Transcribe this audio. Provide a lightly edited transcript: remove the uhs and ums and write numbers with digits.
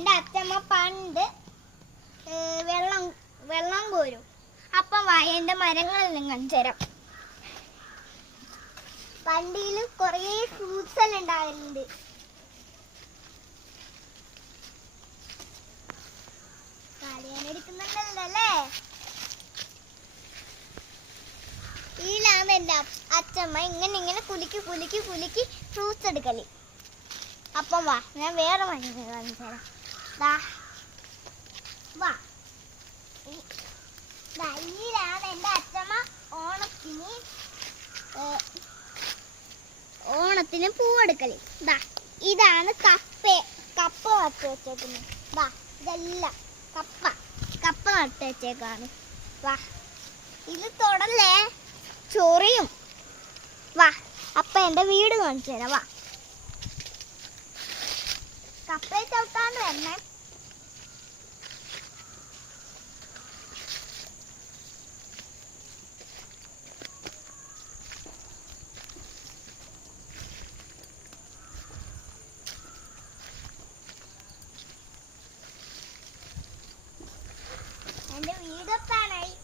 എൻ്റെ അച്ഛമ്മ പണ്ട് വെള്ളം കോരും. അപ്പം വാ എൻ്റെ മരങ്ങളെല്ലാം കാണിച്ചു തരാം. വണ്ടിയിൽ കുറേ ഫ്രൂട്ട്സ് എല്ലാം ഉണ്ടാകലുണ്ട്. എടുക്കുന്നുണ്ടല്ലോ അല്ലേ? ഇതിലാണ് എൻ്റെ അച്ഛമ്മ ഇങ്ങനെ കുലുക്കി ഫ്രൂട്ട്സ് എടുക്കല്. അപ്പം വാ ഞാൻ വേറെ മരങ്ങൾ കാണിച്ചു തരാം. വാ, ഇതിലാണ് എൻ്റെ അച്ഛമ്മ ഓണത്തിന് പൂവെടുക്കല്. ഇതാണ് കപ്പ നട്ട് വെച്ചേക്കുന്നത്. ഇതെല്ലാം കപ്പ നട്ട് വെച്ചേക്കാണ്. വാ, ഇത് തൊടല്ലേ, ചൊറിയും. വാ, അപ്പ എൻ്റെ വീട് കാണിച്ചു തരാം. വാ, കപ്പയെ ചവിട്ടാണ്ട് വരണേ. എൻ്റെ വീടെത്താനായി.